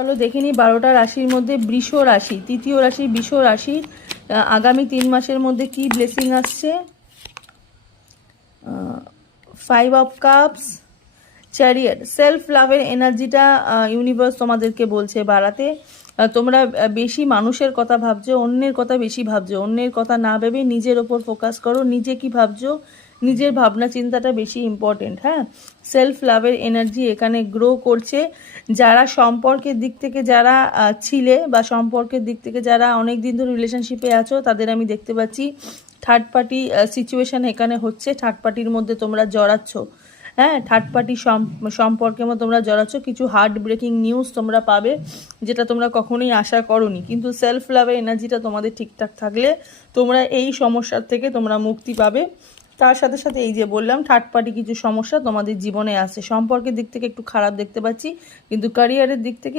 চলো দেখে নিই 12টা রাশির মধ্যে বৃষ রাশি, তৃতীয় রাশি বৃষ রাশির আগামী 3 মাসের মধ্যে কি ব্লেসিং আসছে। 5 অফ কাপস, চ্যারিয়ট। সেলফ লাভের এনার্জিটা ইউনিভার্স তোমাদেরকে বলছে বাড়াতে। তোমরা বেশি মানুষের কথা ভাবছো, অন্যের কথা বেশি ভাবছো। অন্যের কথা না ভেবে নিজের ওপর ফোকাস করো। নিজে কি ভাবছো, নিজের ভাবনা চিন্তাটা বেশি ইম্পর্টেন্ট। হ্যাঁ, সেলফ লাভের এনার্জি এখানে গ্রো করছে। যারা সম্পর্কের দিক থেকে যারা ছিলে বা সম্পর্কের দিক থেকে যারা অনেক দিন ধরে রিলেশনশিপে আছো, তাদের আমি দেখতে পাচ্ছি থার্ড পার্টি সিচুয়েশান এখানে হচ্ছে। থার্ড পার্টির মধ্যে তোমরা জড়াচ্ছ। হ্যাঁ, থার্ড পার্টি সম্পর্কের মধ্যে তোমরা জড়াচ্ছ। কিছু হার্ট ব্রেকিং নিউজ তোমরা পাবে, যেটা তোমরা কখনোই আশা করোনি। কিন্তু সেলফ লাভের এনার্জিটা তোমাদের ঠিকঠাক থাকলে তোমরা এই সমস্যার থেকে তোমরা মুক্তি পাবে। তার সাথে সাথে এই যে বললাম, থার্ড পার্টি কিছু সমস্যা তোমাদের জীবনে আসে। সম্পর্কের দিক থেকে একটু খারাপ দেখতে পাচ্ছি, কিন্তু ক্যারিয়ারের দিক থেকে